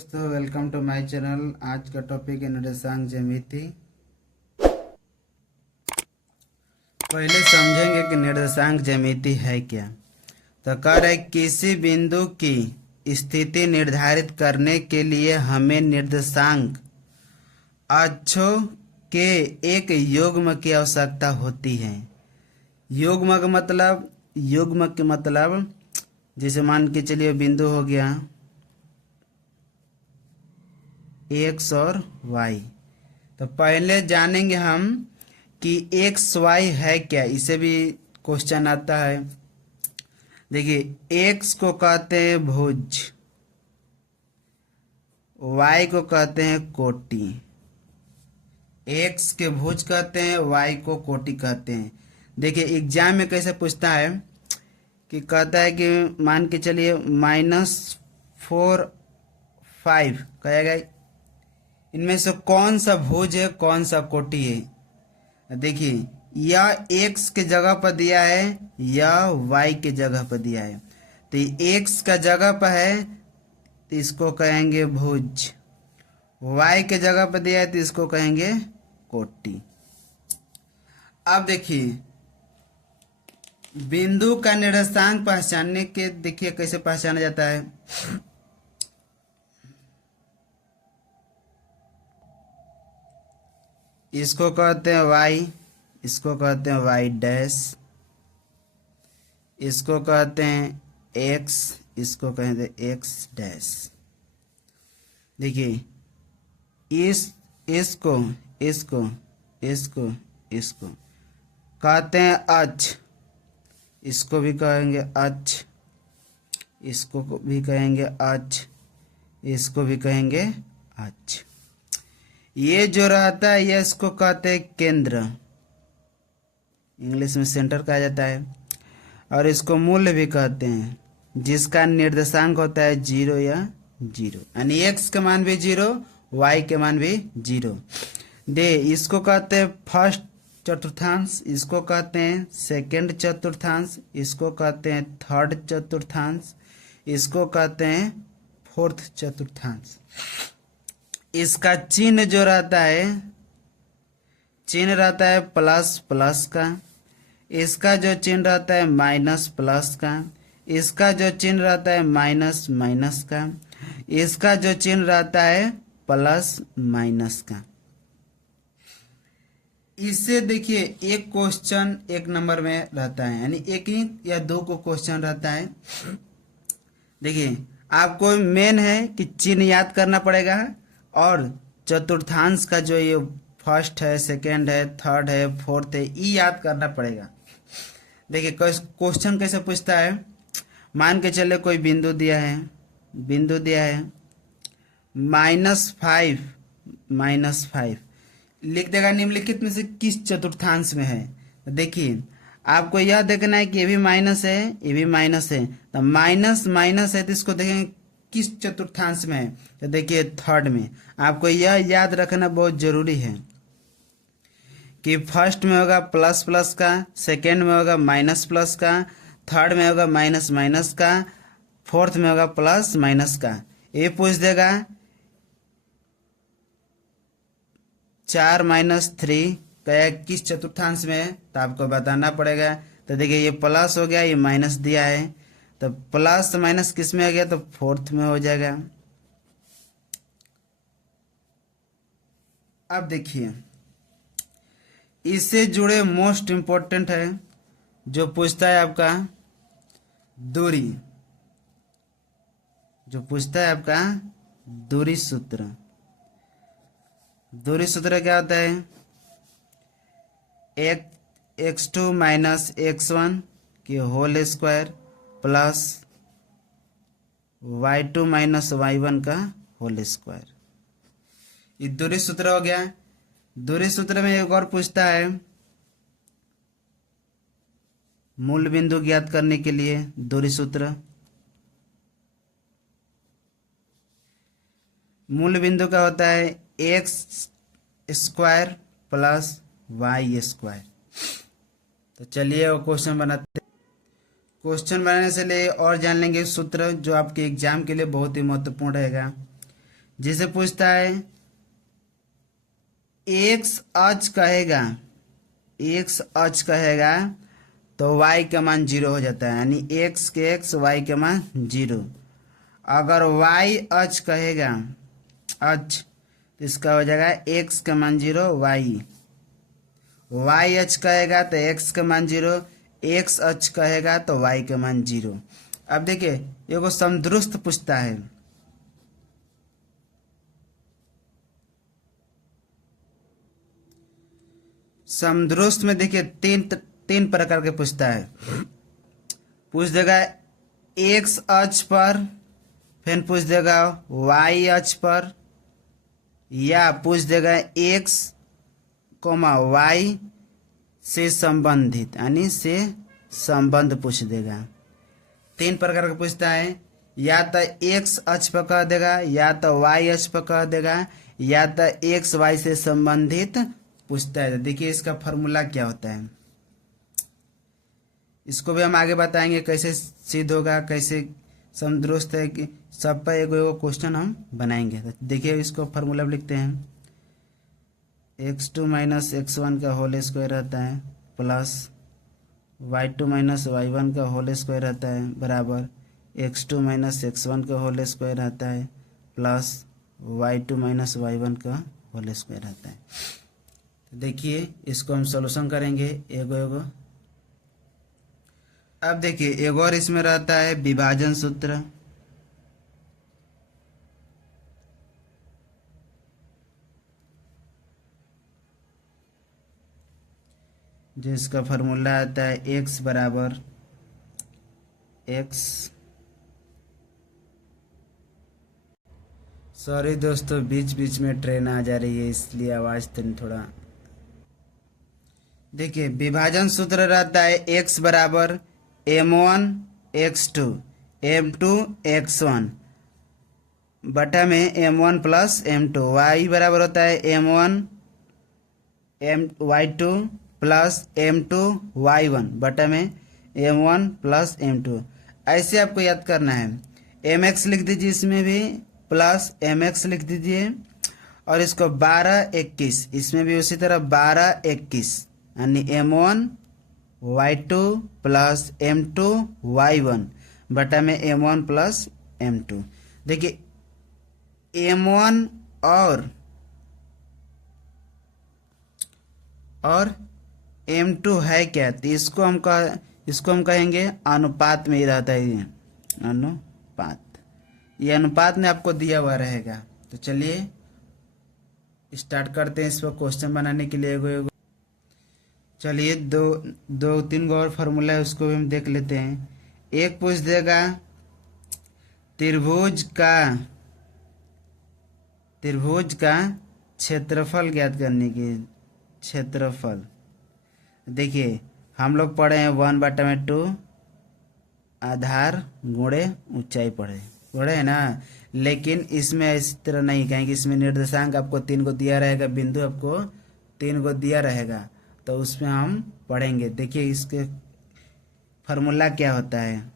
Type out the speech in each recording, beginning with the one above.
दोस्तों welcome to my channel. आज का टॉपिक है निर्देशांक ज्यामिति। पहले समझेंगे कि निर्देशांक ज्यामिति है क्या। तो कह रहे किसी बिंदु की स्थिति निर्धारित करने के लिए हमें निर्देशांक अक्षों के एक युग्म की आवश्यकता होती है। युग्म के मतलब जैसे मान के चलिए बिंदु हो गया एक्स और वाई। तो पहले जानेंगे हम कि एक्स वाई है क्या। इसे भी क्वेश्चन आता है। देखिए एक्स को कहते हैं भुज, वाई को कहते हैं कोटि। एक्स के भुज कहते हैं, वाई को कोटि कहते हैं। देखिए एग्जाम में कैसे पूछता है कि कहता है कि मान के चलिए -4 5 कहेगा इनमें से कौन सा भुज है कौन सा कोटि है। देखिए यह एक्स के जगह पर दिया है या वाई के जगह पर दिया है। तो एक्स का जगह पर है तो इसको कहेंगे भुज, वाई के जगह पर दिया है तो इसको कहेंगे कोटि। अब देखिए बिंदु का निर्देशांक पहचानने के देखिए कैसे पहचाना जाता है। इसको कहते हैं वाई, इसको कहते हैं वाई डैश, इसको कहते हैं एक्स, इसको कहते हैं एक्स डैश। देखिए इसको इसको इसको इसको कहते हैं अक्ष, इसको भी कहेंगे अक्ष, इसको भी कहेंगे अक्ष, इसको भी कहेंगे अक्ष। ये जो रहता है ये इसको कहते हैं केंद्र, इंग्लिश में सेंटर कहा जाता है। और इसको मूल्य भी कहते हैं, जिसका निर्देशांक होता है 0 या 0, यानी एक्स का मान भी 0, वाई के मान भी 0। इसको कहते हैं फर्स्ट चतुर्थांश, इसको कहते हैं सेकंड चतुर्थांश, इसको कहते हैं थर्ड चतुर्थांश, इसको कहते हैं फोर्थ चतुर्थांश। इसका चिन्ह जो रहता है, चिन्ह रहता है प्लस प्लस का, इसका जो चिन्ह रहता है माइनस प्लस का, इसका जो चिन्ह रहता है माइनस माइनस का, इसका जो चिन्ह रहता है प्लस माइनस का। इससे देखिए एक क्वेश्चन एक नंबर में रहता है, यानी एक ही या दो को क्वेश्चन रहता है। देखिए आपको मेन है कि चिन्ह याद करना पड़ेगा और चतुर्थांश का जो ये फर्स्ट है, सेकंड है, थर्ड है, फोर्थ है, ये याद करना पड़ेगा। देखिए क्वेश्चन कैसे पूछता है। मान के चले कोई बिंदु दिया है, बिंदु दिया है -5 लिख देगा निम्नलिखित में से किस चतुर्थांश में है। तो देखिए आपको यह देखना है कि ये भी माइनस है, ये भी माइनस है। तो माइनस माइनस है तो इसको देखेंगे किस चतुर्थांश में है। तो देखिए थर्ड में। आपको यह याद रखना बहुत जरूरी है कि फर्स्ट में होगा प्लस प्लस का, सेकंड में होगा माइनस प्लस का, थर्ड में होगा माइनस माइनस का, फोर्थ में होगा प्लस माइनस का। ये पूछ देगा 4 - 3 क्या किस चतुर्थांश में है, तो आपको बताना पड़ेगा। तो देखिए ये प्लस हो गया, ये माइनस दिया है, तो प्लस माइनस किस में आ गया, तो फोर्थ में हो जाएगा। अब देखिए इससे जुड़े मोस्ट इम्पोर्टेंट है जो पूछता है आपका दूरी, जो पूछता है आपका दूरी सूत्र। दूरी सूत्र क्या होता है, x2 - x1 की whole square plus y2 - y1 का होल स्क्वायर। ये दूरी सूत्र हो गया। दूरी सूत्र में एक और पूछता है मूल बिंदु ज्ञात करने के लिए दूरी सूत्र। मूल बिंदु का होता है x² प्लस y²। तो चलिए वो क्वेश्चन बनाते हैं। क्वेश्चन बनाने से लिए और जान लेंगे सूत्र जो आपके एग्जाम के लिए बहुत ही महत्वपूर्ण रहेगा। जैसे पूछता है एक्स अच कहेगा, एक्स अच कहेगा तो y का मान 0 हो जाता है, यानी x के x y के मान 0। अगर y अच कहेगा, अच, तो इसका हो जाएगा x का मान 0, y अच कहेगा तो x का मान 0, x अच कहेगा तो y का मान 0। अब देखिए एगो समदुरुस्त पूछता है, समदुरुस्त में देखिए तीन प्रकार के पूछता है। पूछ देगा एक्स अक्ष पर, फिर पूछ देगा वाई अक्ष पर, या पूछ देगा एक्स कोमा वाई से संबंधित, यानी से संबंध पूछ देगा। तीन प्रकार का पूछता है, या तो एक्स अक्ष पर कह देगा, या तो वाई अक्ष पर कह देगा, या तो एक्स वाई से संबंधित पूछता है। देखिए इसका फॉर्मूला क्या होता है, इसको भी हम आगे बताएंगे कैसे सिद्ध होगा, कैसे समदुरुस्त है कि सब पर एगो क्वेश्चन हम बनाएंगे। तो देखिए इसको फार्मूला लिखते हैं, x2 माइनस x1 का होल स्क्वायर रहता है प्लस y2 माइनस y1 का होल स्क्वायर रहता है बराबर x2 माइनस x1 का होल स्क्वायर रहता है प्लस y2 माइनस y1 का होल स्क्वायर रहता है। तो देखिए इसको हम सॉल्यूशन करेंगे एगो एगो। अब देखिए एगो और इसमें रहता है विभाजन सूत्र, जिसका फॉर्मूला आता है x बराबर x, सॉरी दोस्तों बीच बीच में ट्रेन आ जा रही है इसलिए आवाज़ थोड़ा। देखिए विभाजन सूत्र रहता है x बराबर m1 x2 m2 x1 बटा में m1 प्लस m2, y बराबर होता है m1 y2 plus m2 y1 बटा में m1 प्लस m2। ऐसे आपको याद करना है, mx लिख दीजिए इसमें भी प्लस mx लिख दीजिए, और इसको 12 21 इसमें भी उसी तरह 12 21, यानी m1 y2 plus m2 y1 बटा में m1 प्लस m2। देखिए m1 और m2 है क्या, तो इसको हम कहेंगे अनुपात में ही रहता है, ये अनुपात, ये अनुपात में आपको दिया हुआ रहेगा। तो चलिए स्टार्ट करते हैं इस पर क्वेश्चन बनाने के लिए एगो एगो। चलिए दो तीन गो और फार्मूला है उसको भी हम देख लेते हैं। एक पूछ देगा त्रिभुज का क्षेत्रफल ज्ञात करने की, क्षेत्रफल। देखिए हम लोग पढ़े हैं 1/2 आधार गुणे ऊंचाई पढ़े हैं ना, लेकिन इसमें इस तरह नहीं कहेंगे, इसमें निर्देशांक आपको 3 को दिया रहेगा, बिंदु आपको 3 को दिया रहेगा, तो उसमें हम पढ़ेंगे। देखिए इसके फार्मूला क्या होता है,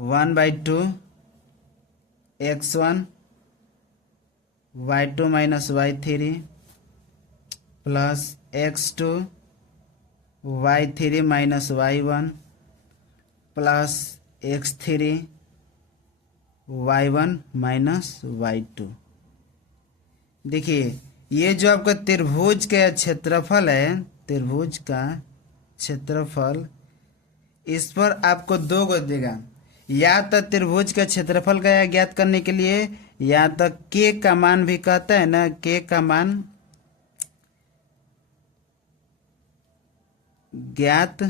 1/2 x1 y2 minus y3 plus x2 y3 minus y1 plus x3 y1 minus y2। देखिए ये जो आपका त्रिभुज का क्षेत्रफल है, त्रिभुज का क्षेत्रफल, इस पर आपको 2 को देगा, या तो त्रिभुज का क्षेत्रफल का ज्ञात करने के लिए, या तो के का मान भी कहता है ना, के का मान ज्ञात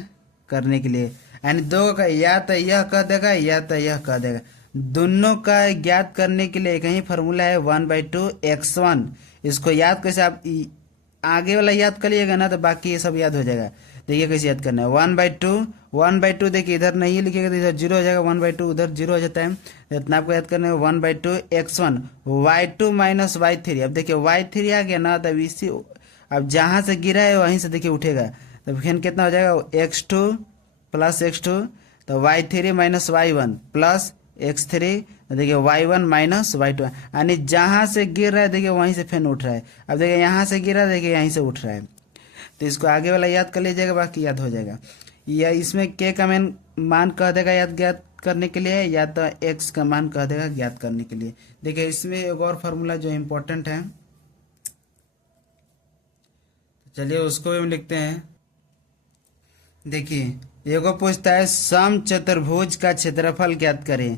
करने के लिए, यानी 2 का या तो यह कह देगा या तो यह कह देगा। दोनों का ज्ञात करने के लिए एक ही फार्मूला है 1/2 x1। इसको याद कैसे, आप आगे वाला याद करिएगा ना तो बाकी ये सब याद हो जाएगा। देखिए कैसे याद करना है, 1/2 देखिए इधर नहीं लिखिएगा तो इधर 0 हो जाएगा, 1/2 उधर 0 हो जाता है, इतना आपको याद करना है। 1/2 x1 y2 माइनस y3। अब देखिए y3 आ गया ना, तब इसी, अब जहाँ से गिरा है वहीं से देखिए उठेगा, तो फिर कितना हो जाएगा x2 प्लस x2, तो y3 minus y1 plus x3, देखिए y1 माइनस y2, यानी जहाँ से गिर रहा है देखिए वहीं से फिर उठ रहा है। अब देखिए यहाँ से गिरा, देखिए यहीं से उठ रहा है, तो इसको आगे वाला याद कर लीजिएगा, बाकी याद हो जाएगा। या इसमें k का मान कह देगा याद ज्ञात करने के लिए, या तो x का मान कह देगा ज्ञात करने के लिए। देखिए इसमें एक और फार्मूला जो इम्पोर्टेंट है, चलिए उसको भी हम लिखते हैं। देखिए एगो पूछता है सम चतुर्भुज का क्षेत्रफल ज्ञात करें।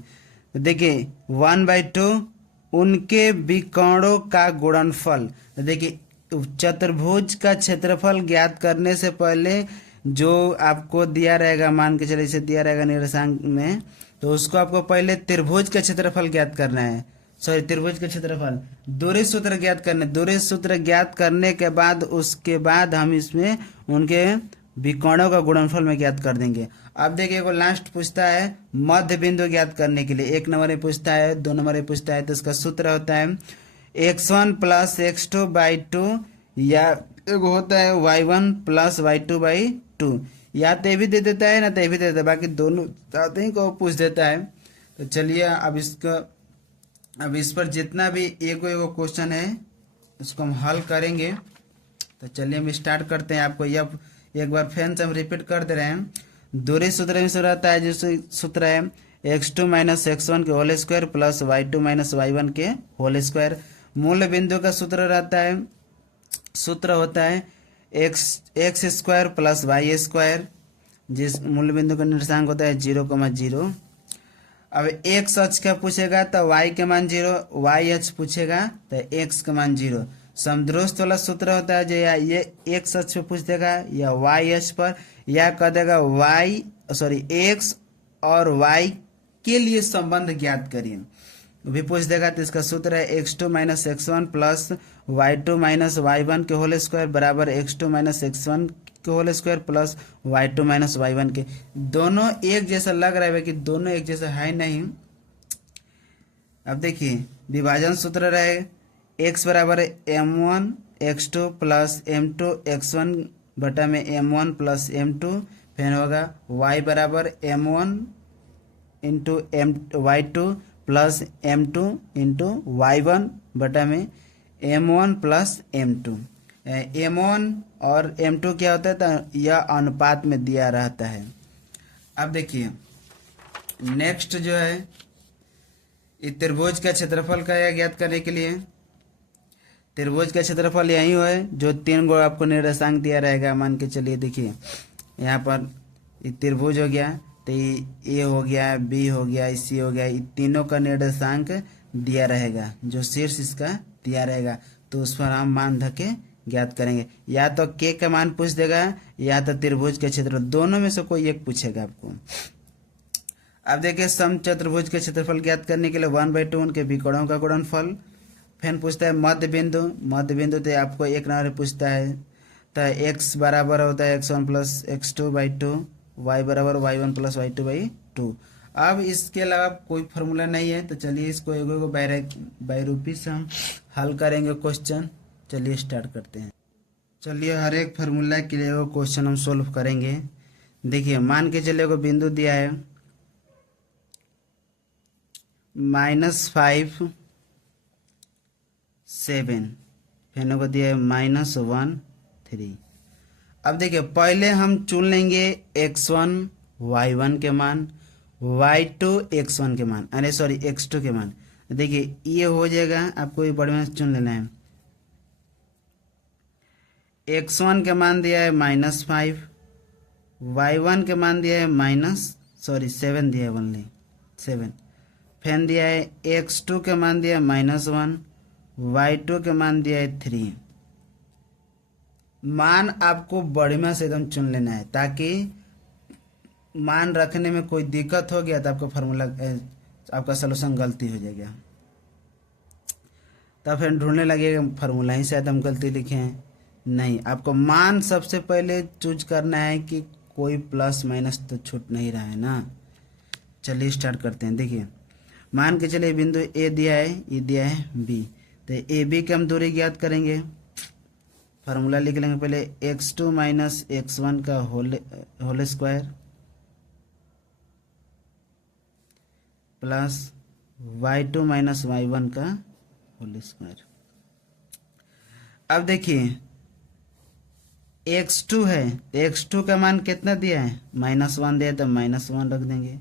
तो देखिए 1/2 उनके विकर्णों का गुणनफल। तो देखिए चतुर्भुज का क्षेत्रफल ज्ञात करने से पहले जो आपको दिया रहेगा, मान के चलिए इसे दिया रहेगा निर्देशांक में, तो उसको आपको पहले त्रिभुज का क्षेत्रफल ज्ञात करना है। सॉरी, त्रिभुज का क्षेत्रफल, दूरी सूत्र ज्ञात करना है। दूरी सूत्र ज्ञात करने के बाद उसके बाद हम इसमें उनके विकर्णों का गुणनफल में ज्ञात कर देंगे। अब देखिए वो लास्ट पूछता है मध्य बिंदु ज्ञात करने के लिए। 1 नंबर में पूछता है, 2 नंबर में पूछता है, तो इसका सूत्र होता है x1 प्लस x2/2, या एक होता है y1 प्लस y2/2। या तो ये भी दे देता है ना, तो ये भी दे देता है, बाकी दोनों साथ ही को पूछ देता है। तो चलिए अब इस पर जितना भी एगो क्वेश्चन है उसको हम हल करेंगे। तो चलिए हम स्टार्ट करते हैं। आपको यह एक बार फिर से हम रिपीट कर दे रहे हैं। दूरी सूत्र में से रहता है, जो सूत्र है x2 माइनस x1 के whole square plus y2 minus y1 के होल स्क्वायर। मूल बिंदु का सूत्र रहता है, सूत्र होता है x square plus y square, जिस मूल बिंदु का निर्देशांक होता है 0,0। अब एक्स अक्ष का पूछेगा तो y के मान 0, y अक्ष पूछेगा तो x का मान 0। समदुरुस्त वाला सूत्र होता है जो या ये एक्स अक्ष पे पूछ देगा या y अक्ष पर, या कह देगा x और y के लिए संबंध ज्ञात करिए, भी पूछ देगा। तो इसका सूत्र है x2 minus x1 plus y2 minus y1 के होल स्क्वायर बराबर x2 माइनस x1 के whole square plus y2 minus y1 के। दोनों एक जैसा लग रहा है कि दोनों एक जैसा है नहीं। अब देखिए विभाजन सूत्र रहे x बराबर m1 x2 plus m2 x1 बटा में m1 प्लस m2, फिर होगा y बराबर m1 into y2 plus m2 into y1 बटा में m1 प्लस m2। m1 और m2 क्या होता है, तो यह अनुपात में दिया रहता है। अब देखिए नेक्स्ट जो है त्रिभुज का क्षेत्रफल का है ज्ञात करने के लिए। त्रिभुज का क्षेत्रफल यही है जो 3 गो आपको निर्देशांक दिया रहेगा। मान के चलिए देखिए यहाँ पर त्रिभुज हो गया, तो ए हो गया, बी हो गया, सी हो गया, ये तीनों का निर्देशांक दिया रहेगा, जो शीर्ष इसका दिया रहेगा, तो उस पर हम मान धके ज्ञात करेंगे। या तो के का मान पूछ देगा या तो त्रिभुज के क्षेत्र, दोनों में से कोई एक पूछेगा आपको। अब देखिए सम चतुर्भुज के क्षेत्रफल ज्ञात करने के लिए 1/2 उनके विकर्णों का गुणनफल। फिर पूछता है मध्य बिंदु। मध्य बिंदु तो आपको 1 नंबर पूछता है, तो x बराबर होता है x1 प्लस x2/2, y बराबर y1 प्लस y2/2। अब इसके अलावा कोई फार्मूला नहीं है, तो चलिए इसको एगो बायरूपी से हम हल करेंगे क्वेश्चन। चलिए स्टार्ट करते हैं। चलिए हर एक फार्मूला के लिए वो क्वेश्चन हम सोल्व करेंगे। देखिए मान के चलिए को बिंदु दिया है -5 7, फिर को दिया है -1 3। अब देखिए पहले हम चुन लेंगे x1 y1 के मान, y2 x1 के मान, अरे सॉरी x2 के मान। देखिए ये हो जाएगा, आपको ये बढ़िया से चुन लेना है। x1 के मान दिया है -5, y1 के मान दिया है 7 दिया है, ओनली 7। फिर दिया है x2 के मान दिया है -1, y2 के मान दिया है 3। मान आपको बढ़िया से एकदम चुन लेना है, ताकि मान रखने में कोई दिक्कत हो गया तो आपका फार्मूला आपका सलूशन गलती हो जाएगा, तब फिर ढूंढने लगेगा फार्मूला ही शायद हम गलती लिखे हैं। नहीं, आपको मान सबसे पहले चूज करना है कि कोई प्लस माइनस तो छूट नहीं रहा है ना। चलिए स्टार्ट करते हैं। देखिए मान के चलिए बिंदु ए दिया है, ये दिया है बी, तो ए बी की हम दूरी ज्ञात करेंगे। फार्मूला लिख लेंगे पहले x2 माइनस x1 का whole square plus y2 minus y1 का होल स्क्वायर। अब देखिए x2 है, x2 का मान कितना दिया है, -1 दिया, तो -1 रख देंगे।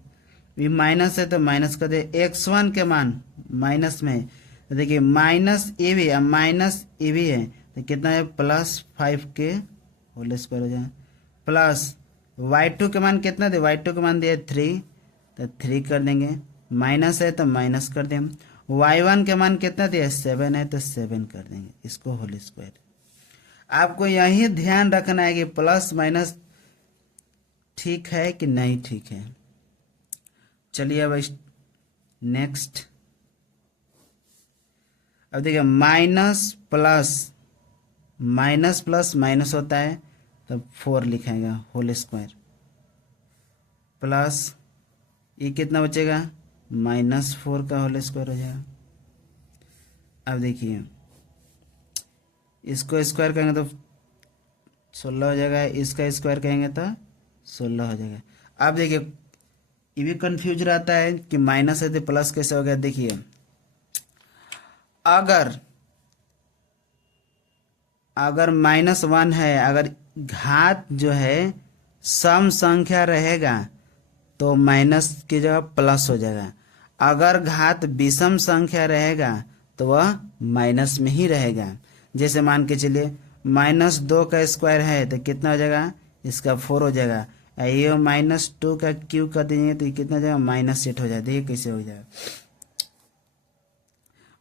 ये माइनस है तो माइनस कर दे। x1 के मान माइनस में, तो देखिए माइनस ए भी है, माइनस ए भी है, तो कितना है, +5 के होल स्क्वायर हो जाए। प्लस y2 के मान कितना दे, y2 के मान दिया 3, तो 3 कर देंगे। माइनस है तो माइनस कर दें। y1 के मान कितना दिया, 7 है, तो 7 कर देंगे, इसको होल स्क्वायर। आपको यही ध्यान रखना है कि प्लस माइनस ठीक है कि नहीं ठीक है। चलिए अब नेक्स्ट। अब देखिए माइनस प्लस माइनस होता है, तो 4 लिखेगा होल स्क्वायर। प्लस ये कितना बचेगा, -4 का होल स्क्वायर हो जाएगा। अब देखिए इसको स्क्वायर करेंगे तो 16 हो जाएगा, इसका स्क्वायर करेंगे तो 16 हो जाएगा। अब देखिए ये भी कंफ्यूज रहता है कि माइनस है तो प्लस कैसे हो गया। देखिए अगर -1 है, अगर घात जो है सम संख्या रहेगा तो माइनस की जगह प्लस हो जाएगा। अगर घात विषम संख्या रहेगा तो वह माइनस में ही रहेगा। जैसे मान के चलिए -2 का स्क्वायर है तो कितना हो जाएगा, इसका 4 हो जाएगा। ये -2 का क्यूब कर देंगे तो ये कितना हो जाएगा, -8 हो जाएगा। देखिए कैसे हो जाएगा,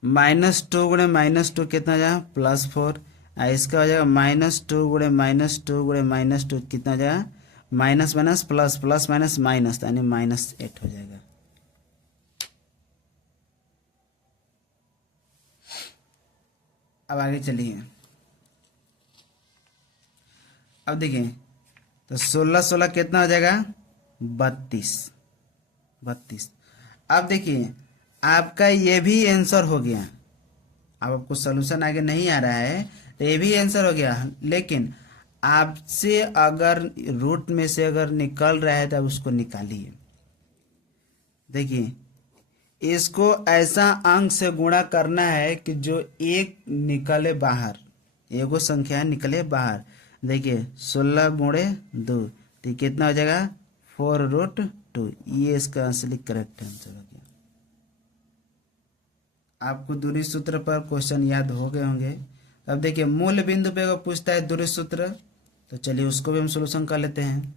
-2 गुणे -2 कितना हो जाएगा, +4। इसका हो जाएगा -2 गुणे -2 गुणे -2 कितना हो जाएगा, minus minus plus, plus minus minus, यानी -8 हो जाएगा। अब आगे चलिए। अब देखिए तो 16 कितना हो जाएगा, 32। अब देखिए आपका ये भी आंसर हो गया। अब आपको सॉल्यूशन आगे नहीं आ रहा है तो ये भी आंसर हो गया, लेकिन आपसे अगर रूट में से अगर निकल रहा है तो उसको निकालिए। देखिए इसको ऐसा अंक से गुणा करना है कि जो एक निकले बाहर, एगो संख्या निकले बाहर। देखिए 16 गुणे 2 तो कितना हो जाएगा, 4√2। ये इसका असली करेक्ट आंसर हो गया। आपको दूरी सूत्र पर क्वेश्चन याद हो गए होंगे। अब देखिए मूल बिंदु पे अगर पूछता है दूरी सूत्र, तो चलिए उसको भी हम सॉल्यूशन कर लेते हैं।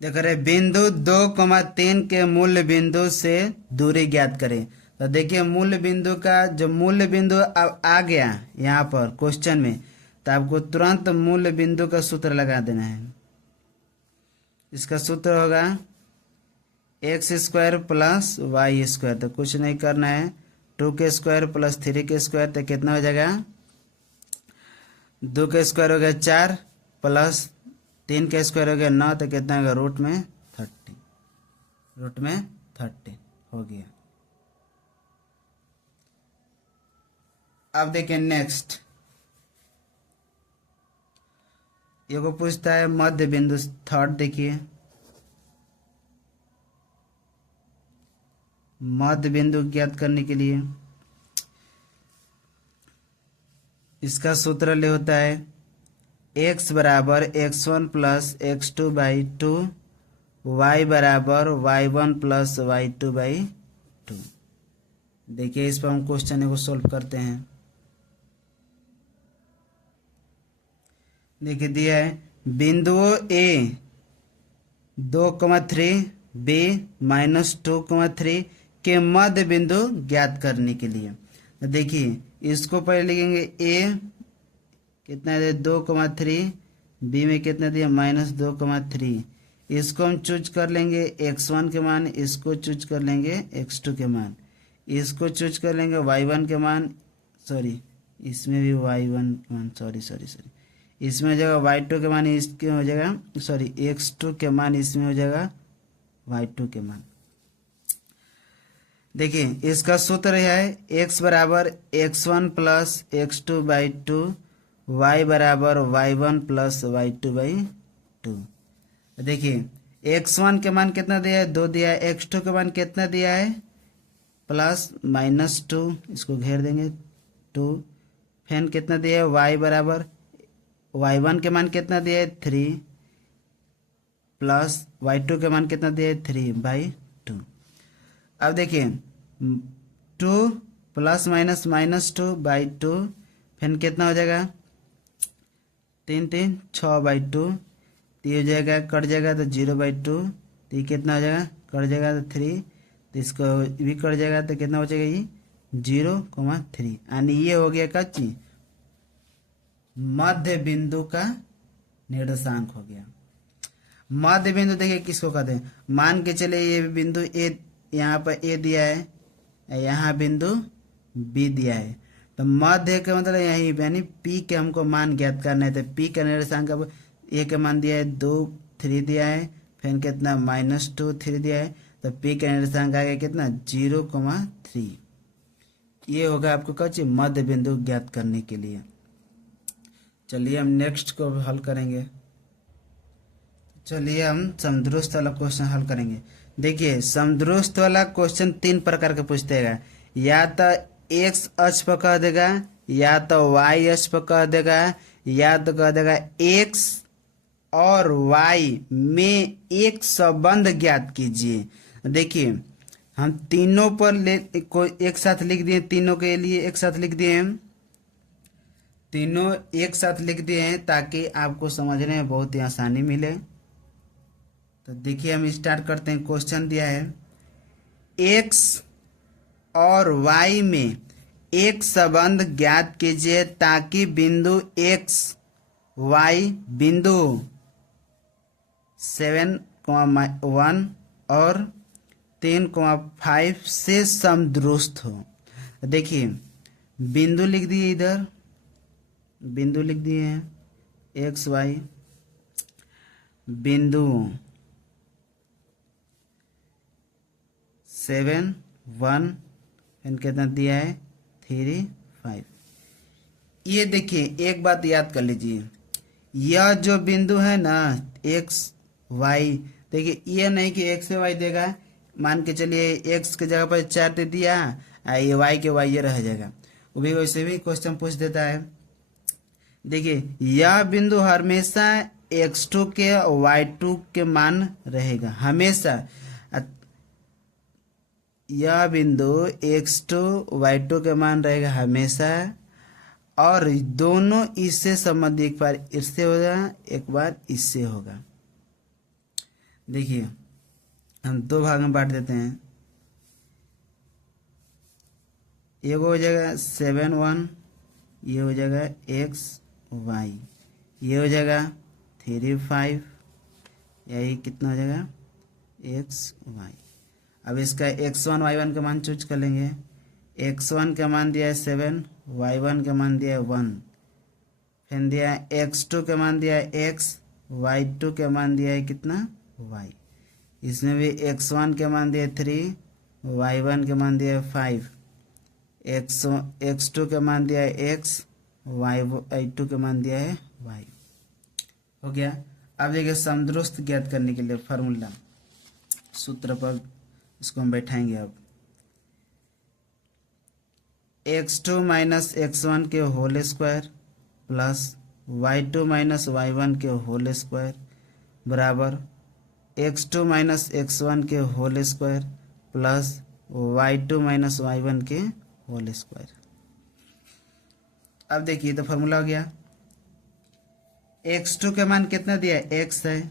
देख रहे बिंदु 2,3 के मूल बिंदु से दूरी ज्ञात करें। तो देखिए मूल बिंदु का जो मूल बिंदु अब आ गया यहाँ पर क्वेश्चन में, तो आपको तुरंत मूल बिंदु का सूत्र लगा देना है। इसका सूत्र होगा x² प्लस y²। तो कुछ नहीं करना है, 2 के स्क्वायर प्लस 3 के स्क्वायर, तो कितना हो जाएगा, 2 के स्क्वायर हो गया 4 प्लस 3 के स्क्वायर हो गया 9, तो कितना होगा, रूट में 30 हो गया। अब देखिए नेक्स्ट, ये को पूछता है मध्य बिंदु थर्ड। देखिए मध्य बिंदु ज्ञात करने के लिए इसका सूत्र ले होता है x बराबर x1 प्लस x2/2, y बराबर y1 प्लस y2/2। देखिए इस पर हम क्वेश्चन को सोल्व करते हैं। देखिए दिया है बिंदुओं A 2,3 B -2,3 के मध्य बिंदु ज्ञात करने के लिए। तो देखिए इसको पहले लिखेंगे A कितना है 2,3, B में कितना दिया -2,3। इसको हम चूज कर लेंगे x1 के मान, इसको चूज कर लेंगे x2 के मान, इसको चूज कर लेंगे y1 के मान, सॉरी इसमें भी y1 के मान, सॉरी इसमें हो जाएगा y2 के मान, इसके हो जाएगा सॉरी x2 के मान, इसमें हो जाएगा y2 के मान। देखिए इसका सूत्र है x बराबर x1 प्लस x2/2, y बराबर y1 प्लस y2/2। 2। देखिए x1 के मान कितना दिया है 2 दिया है, x2 के मान कितना दिया है +-2, इसको घेर देंगे 2। फिर कितना दिया है y बराबर y1 के मान कितना दिया है 3 प्लस y2 के मान कितना दिया है 3/2। अब देखिए 2 ± -2/2 फिर कितना हो जाएगा 3 3 6/2, तो ये हो जाएगा कट जाएगा तो 0/2, तो ये कितना हो जाएगा कट जाएगा तो 3, तो इसको भी कट जाएगा तो कितना बचेगा ये 0,3। यानी ये हो गया क्या चीज मध्य बिंदु का निर्देशांक हो गया। मध्य बिंदु देखिए किसको कहते हैं, मान के चले ये बिंदु ए, यहाँ पर ए दिया है, यहाँ बिंदु बी दिया है, तो मध्य का मतलब यही यानी पी के हमको मान ज्ञात करना है। तो पी का निर्देशांक अब ए का मान दिया है 2 3 दिया है, फिर कितना -2 3 दिया है, तो पी का निर्देशांक आ गया कितना 0,3। ये होगा आपको कच्चे मध्य बिंदु ज्ञात करने के लिए। चलिए हम नेक्स्ट को हल करेंगे। चलिए हम समदुरुस्त वाला क्वेश्चन हल करेंगे। देखिए समदुरुस्त वाला क्वेश्चन 3 प्रकार के पूछतेगा, या तो एक्स अक्ष पर कह देगा, या तो वाई अक्ष पर कह देगा, या तो कह देगा एक्स और वाई में एक संबंध ज्ञात कीजिए। देखिए हम तीनों पर एक साथ लिख दिए, तीनों के लिए एक साथ लिख दिए हम, तीनों एक साथ लिख दिए हैं ताकि आपको समझने में बहुत ही आसानी मिले। तो देखिए हम स्टार्ट करते हैं। क्वेश्चन दिया है एक्स और वाई में एक संबंध ज्ञात कीजिए ताकि बिंदु एक्स वाई बिंदु 7,1 और 3,5 से समदुरुस्त हो। देखिए बिंदु लिख दिए, इधर बिंदु लिख दिए हैं एक्स वाई, बिंदु 7 1 कितना दिया है 3 5। ये देखिए एक बात याद कर लीजिए, यह जो बिंदु है ना एक्स वाई, देखिए ये नहीं कि एक्स वाई देगा, मान के चलिए एक्स के जगह पर 4 दे दिया, ये वाई के वाई ये रह जाएगा, वो भी वैसे भी क्वेश्चन पूछ देता है। देखिए यह बिंदु हमेशा x2 के y2 के मान रहेगा हमेशा, यह बिंदु x2 y2 के मान रहेगा हमेशा, और दोनों इससे संबंधित एक बार इससे होगा एक बार इससे होगा। देखिए हम 2 भाग में बांट देते हैं, एक हो जाएगा 7 1, ये हो जाएगा एक्स वाई, ये हो जाएगा 3 5, यही कितना हो जाएगा एक्स वाई। अब इसका x1 y1 का मान चूज कर लेंगे। x1 का मान दिया है 7, y1 का मान दिया है 1, फिर दिया है x2 का मान दिया है x, y2 का मान दिया है कितना y। इसमें भी x1 का मान दिया है 3, y1 का मान दिया है 5, x2 का मान दिया है x, y2 का मान दिया है y। हो गया। अब देखिए समदुरुस्त ज्ञात करने के लिए फार्मूला सूत्र पर इसको हम बैठाएंगे। अब x2 माइनस x1 के whole square plus y2 minus y1 के होल स्क्वायर बराबर x2 माइनस x1 के whole square plus y2 minus y1 के होल स्क्वायर। अब देखिए तो फार्मूला हो गया, x2 के मान कितना दिया है x है,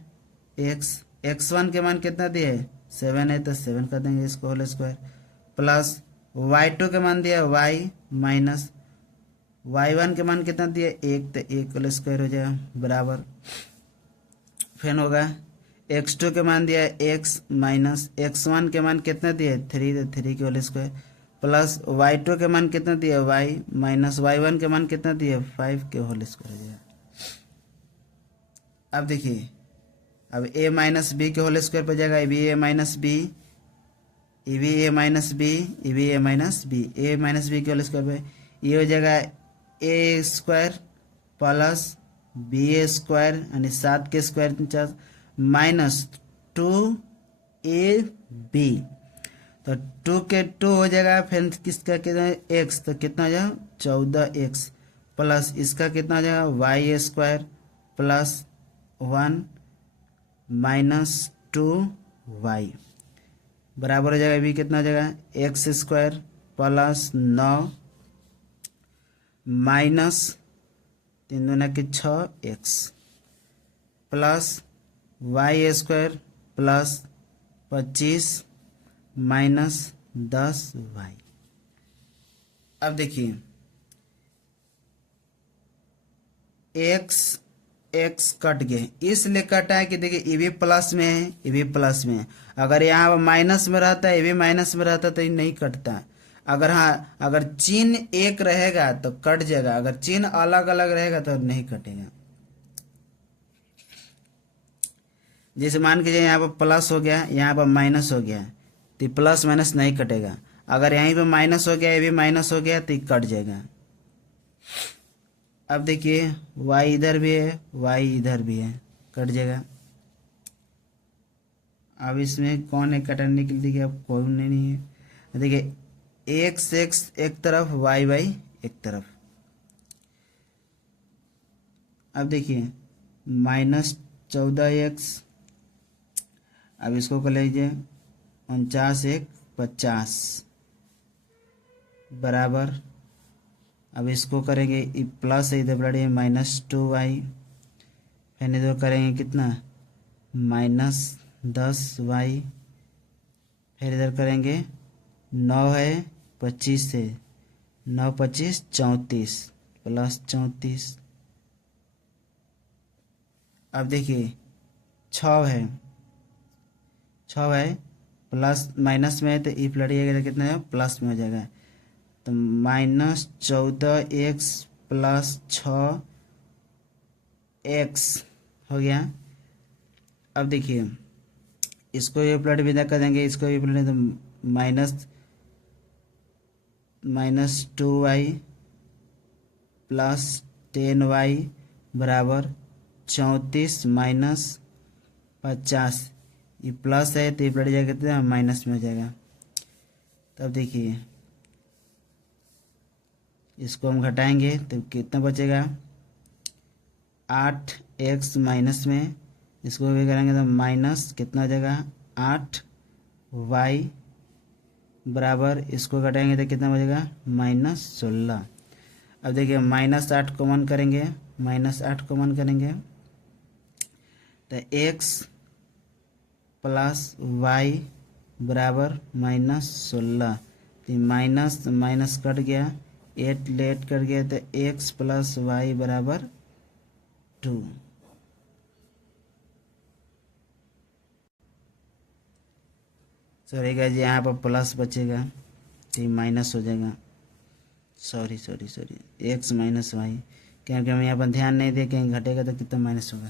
x1 के मान कितना दिया है 7 है, तो 7 कर देंगे इसको होल स्क्वायर, प्लस y2 के मान दिया y माइनस y1 के मान कितना दिया 1, तो 1 होल स्क्वायर हो जाएगा बराबर, फिर होगा x2 के मान दिया x माइनस x1 के मान कितना दिया 3, तो 3 के होल स्क्वायर, प्लस y2 के मान कितना दिया y माइनस y1 के मान कितना दिया 5 के होल स्क्वायर हो जाएगा। अब देखिए अब a माइनस बी के होल स्क्वायर पर जाएगा, a b a minus b, a b a minus b, a b a minus b, a minus b के होल स्क्वायर पर ये हो जाएगा a square plus b square यानी 7 के स्क्वायर 49 माइनस 2ab, तो 2 के 2 हो जाएगा, फिर किसका कितना x, तो कितना हो जाएगा 14x प्लस इसका कितना हो जाएगा Y square plus 1 minus 2y बराबर हो जाएगा, भी कितना हो जाएगा एक्स स्क्वायर प्लस 9 माइनस 3 दूना के 6x plus y square plus 25 minus 10y। अब देखिए x कट गए, इसलिए कटा है कि देखिए ये भी प्लस में है, ये भी प्लस में है। अगर यहाँ माइनस में रहता है, ये भी माइनस में रहता तो ये नहीं कटता। अगर हाँ, अगर चिन्ह एक रहेगा तो कट जाएगा, अगर चिन्ह अलग अलग रहेगा तो नहीं कटेगा। जैसे मान कीजिए यहाँ पर प्लस हो गया, यहाँ पर माइनस हो गया, तो प्लस माइनस नहीं कटेगा। अगर यहीं पर माइनस हो गया, ये भी माइनस हो गया तो ये कट जाएगा। अब देखिए y इधर भी है, y इधर भी है, कट जाएगा। अब इसमें कौन है कटने के लिए, अब कोई नहीं है। देखिए x एक तरफ, y एक तरफ। अब देखिए माइनस 14x, अब इसको कर लीजिए 49 एक 50 बराबर, अब इसको करेंगे प्लस है, इधर बढ़िए माइनस 2y, फिर इधर करेंगे कितना माइनस 10y, फिर इधर करेंगे 9 है 25 से 9 25 34 प्लस 34। अब देखिए 6 है प्लस माइनस में है तो ई पलटिएगा कितना है प्लस में हो जाएगा, तो माइनस 14x प्लस 6x हो गया। अब देखिए इसको ये प्लट विदा कर देंगे, इसको ये प्लट, तो माइनस 2y प्लस 10y बराबर 34 माइनस 50, ये प्लस है तो ये प्लट जाएगा कितना माइनस में हो जाएगा। तब देखिए इसको हम घटाएंगे तो कितना बचेगा 8x माइनस में, इसको भी करेंगे तो माइनस कितना हो जाएगा 8y बराबर, इसको घटाएंगे तो कितना बचेगा माइनस 16। अब देखिए माइनस 8 कॉमन करेंगे, तो x प्लस y बराबर माइनस 16, तो माइनस माइनस कट गया, 8 लेट कर गया, तो x प्लस वाई बराबर 2। सॉरी गाइस, यहाँ पर प्लस बचेगा तो ये माइनस हो जाएगा, सॉरी x माइनस वाई, क्योंकि हम यहाँ पर ध्यान नहीं दे, कहीं घटेगा तो कितना माइनस होगा।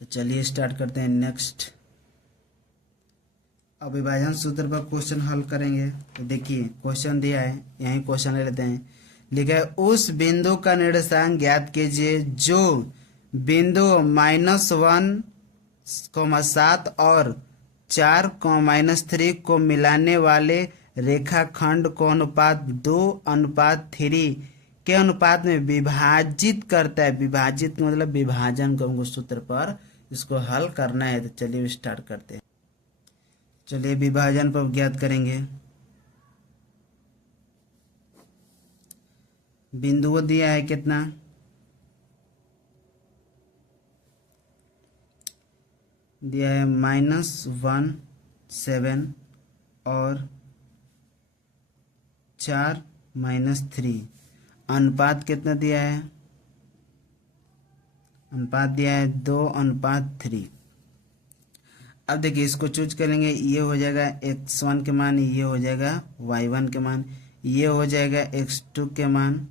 तो चलिए स्टार्ट करते हैं नेक्स्ट। अब विभाजन सूत्र पर क्वेश्चन हल करेंगे। तो देखिए क्वेश्चन दिया है, यहीं क्वेश्चन ले लेते हैं। लिखा है उस बिंदु का निर्देशांक ज्ञात कीजिए जो बिंदु -1,7 और 4,-3 को मिलाने वाले रेखाखंड को अनुपात 2:3 के अनुपात में विभाजित करता है। विभाजित मतलब विभाजन को हमको सूत्र पर इसको हल करना है। तो चलिए स्टार्ट करते हैं। चलिए विभाजन पर ज्ञात करेंगे। बिंदु दिया है कितना, दिया है -1,7 और 4-3। अनुपात कितना दिया है, अनुपात दिया है 2:3। अब देखिए इसको चूज करेंगे, ये हो जाएगा x1 के मान, ये हो जाएगा y1 के मान, ये हो जाएगा x2 के मान,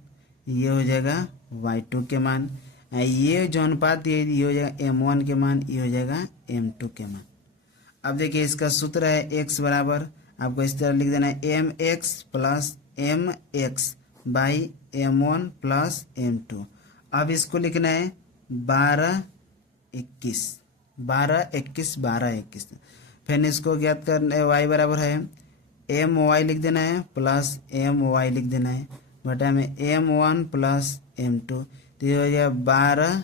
ये हो जाएगा y2 के मान, ये जो अनुपात ये हो जाएगा m1 के मान, ये हो जाएगा m2 के मान। अब देखिए इसका सूत्र है x बराबर, आपको इस तरह लिख देना है mx plus mx by m1 plus m2। अब इसको लिखना है 12 21 12 21 12 21। फिर इसको ज्ञात करने y बराबर है एम वाई लिख देना है प्लस एम वाई लिख देना है बटा में m1 प्लस m2, तो ये हो गया 12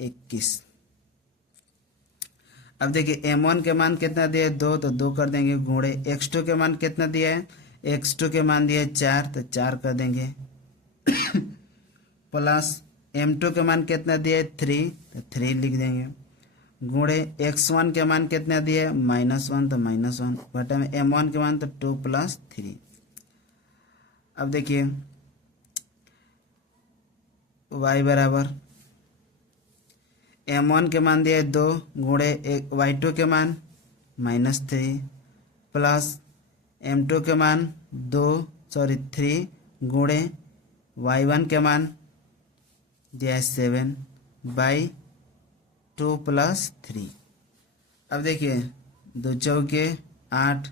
21। अब देखिए m1 के मान कितना दिया है 2, तो 2 कर देंगे गुणे x2 के मान कितना दिया है x2 के मान दिया है 4, तो 4 कर देंगे प्लस m2 के मान कितना दिया है 3, तो 3 लिख देंगे गुणे x1 के मान कितना दिया है -1, तो -1 बटा में m1 के मान तो 2 प्लस 3। अब देखिए y बराबर m1 के मान दिया है 2 गुणे y2 के मान -3 प्लस m2 के मान 3 गुणे y1 के मान दिया है 7 बाई 2 प्लस 3। अब देखिए 2 चौके 8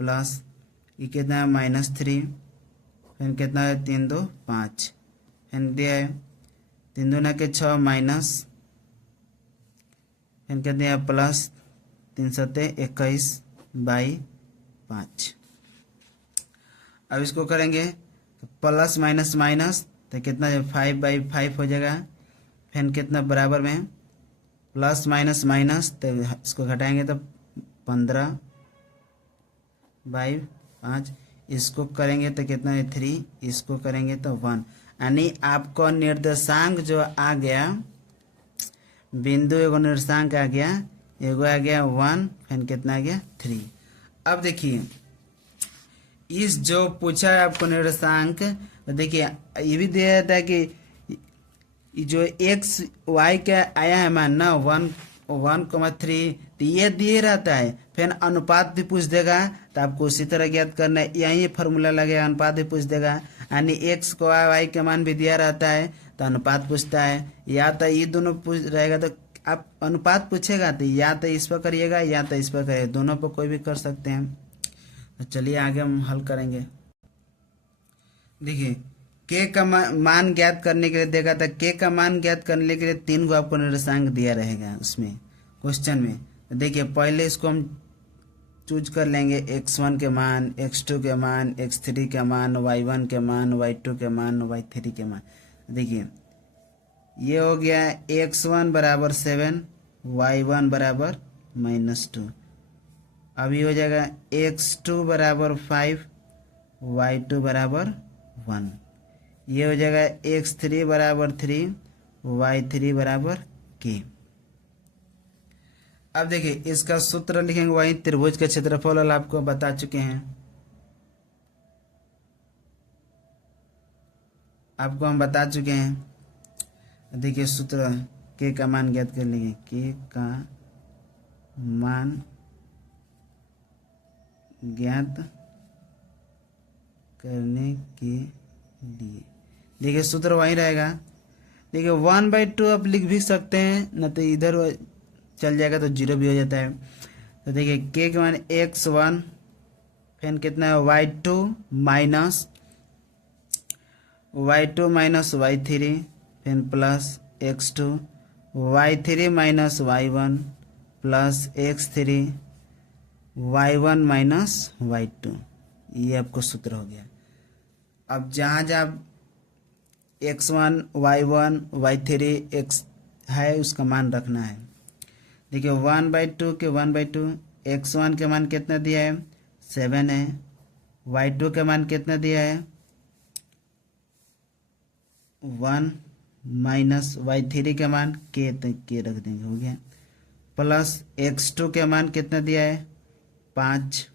प्लस ये कितना है -3, फिर कितना है 3 2 5, फिर दिया है 3 दूना के 6 माइनस, फिर कितना है प्लस 3 सत्ते 21 बाई 5। अब इसको करेंगे तो प्लस माइनस माइनस तो कितना है 5 बाई 5 हो जाएगा, फिर कितना बराबर में प्लस माइनस माइनस तो इसको घटाएंगे तो 15 बाई 5, इसको करेंगे तो कितना है 3, इसको करेंगे तो 1, यानी आपको निर्देशांक जो आ गया बिंदु एगो निर्देशांक आ गया, एगो आ गया 1, फिर कितना आ गया 3। अब देखिए इस जो पूछा है आपको निर्देशांक, देखिए ये भी दिया जाता है कि जो x y का आया है मान ना 1,3, तो ये दिए रहता है, फिर अनुपात भी पूछ देगा तो आपको उसी तरह ज्ञात करना है, यही फॉर्मूला लगेगा, अनुपात भी पूछ देगा, यानी x को y का मान भी दिया रहता है तो अनुपात पूछता है, या तो ये दोनों पूछ रहेगा तो आप अनुपात पूछेगा तो या तो इस पर करिएगा या तो इस पर करिएगा, दोनों पर कोई भी कर सकते हैं। तो चलिए आगे हम हल करेंगे। देखिए k का मान ज्ञात करने के लिए देखा था, k का मान ज्ञात करने के लिए 3 गो आपको निर्देशांक दिया रहेगा उसमें क्वेश्चन में। तो देखिए पहले इसको हम चूज कर लेंगे x1 के मान, x2 के मान, x3 के मान, y1 के मान, y2 के मान, y3 के मान। देखिए ये हो गया x1 बराबर 7, y1 बराबर -2। अभी हो जाएगा x2 बराबर 5, y2 बराबर 1। ये हो जाएगा x3 बराबर 3, y3 बराबर k। अब देखिए इसका सूत्र लिखेंगे, वही त्रिभुज का क्षेत्रफल आपको बता चुके हैं, आपको हम बता चुके हैं। देखिए सूत्र k का मान ज्ञात कर लेंगे, k का मान ज्ञात करने के लिए देखिए सूत्र वही रहेगा। देखिए 1/2 आप लिख भी सकते हैं, न तो इधर चल जाएगा तो 0 भी हो जाता है। तो देखिए k के मान x1, फिर कितना है y2 माइनस y3, फिर plus x2, y3 minus y1 plus x3, y1 minus y2। ये आपको सूत्र हो गया। अब जहाँ जहाँ x1 y1 y3 x है उसका मान रखना है। देखिए 1/2 के 1/2, x1 के मान कितना दिया है 7 है, y2 के मान कितना दिया है 1 माइनस y3 के मान k, तो k रख देंगे, हो गया, प्लस x2 के मान कितना दिया है 5,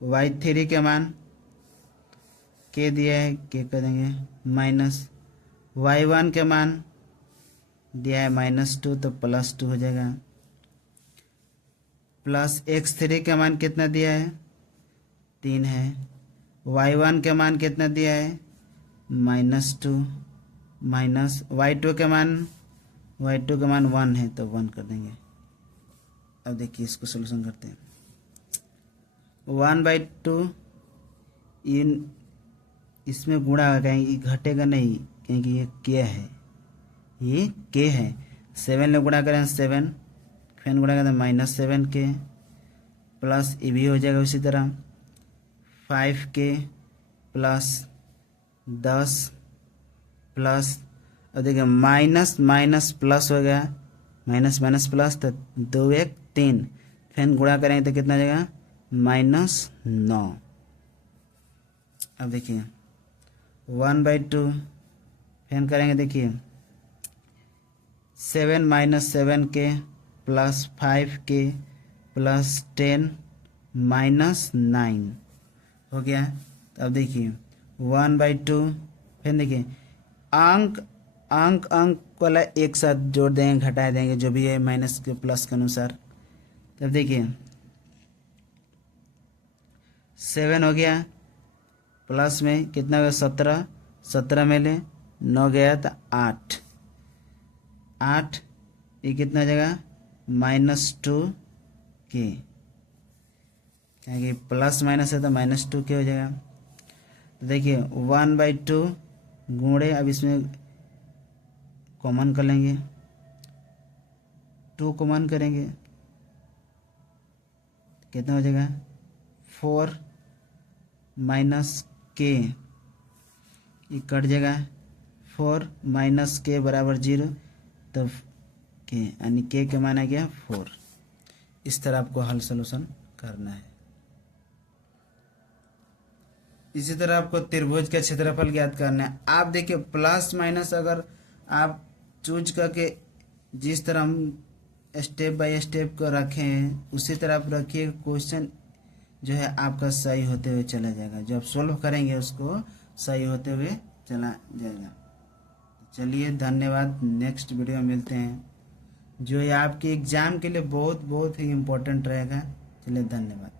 y3 के मान k दिया है k कर देंगे, माइनस y1 के मान दिया है -2 तो +2 हो जाएगा, प्लस x3 के मान कितना दिया है 3 है, y1 के मान कितना दिया है -2, माइनस y2 के मान 1 है तो 1 कर देंगे। अब देखिए इसको सॉल्यूशन करते हैं। 1/2 इन इसमें गुणा कहेंगे, घटेगा नहीं क्योंकि ये के है, ये के है। 7 में गुणा करें 7, फिर गुणा करें -7 के, प्लस ये भी हो जाएगा उसी तरह 5 के प्लस 10 प्लस, और देखिए माइनस माइनस प्लस हो गया, माइनस माइनस प्लस, तो 2 1 3, फिर गुणा करेंगे तो कितना हो जाएगा -9। अब देखिए 1/2, फिर करेंगे देखिए 7 -7 के प्लस 5 के प्लस 10 -9 हो गया। तो अब देखिए 1/2, फिर देखिए अंक अंक अंक वाला एक साथ जोड़ देंगे, घटा देंगे, जो भी है माइनस के प्लस के अनुसार। तब देखिए 7 हो गया, प्लस में कितना हो गया 17, 17 में ले 9 गया तो 8, 8 ये कितना हो जाएगा -2 के, क्योंकि प्लस माइनस है तो -2 के हो जाएगा। तो देखिए 1/2 गुणे, अब इसमें कॉमन कर लेंगे, 2 कॉमन करेंगे, कितना हो जाएगा 4 के, ये कट जाएगा, 4 के बराबर 0, तो के यानी के मान आ गया 4। इस तरह आपको हल सोल्यूशन करना है। इसी तरह आपको त्रिभुज का क्षेत्रफल ज्ञात करना है। आप देखिए प्लस माइनस अगर आप चूज करके जिस तरह हम स्टेप बाय स्टेप को रखे हैं उसी तरह आप रखिए, क्वेश्चन जो है आपका सही होते हुए चला जाएगा, जो आप सोल्व करेंगे उसको सही होते हुए चला जाएगा। चलिए धन्यवाद, नेक्स्ट वीडियो में मिलते हैं, जो है आपके एग्जाम के लिए बहुत बहुत ही इम्पोर्टेंट रहेगा। चलिए धन्यवाद।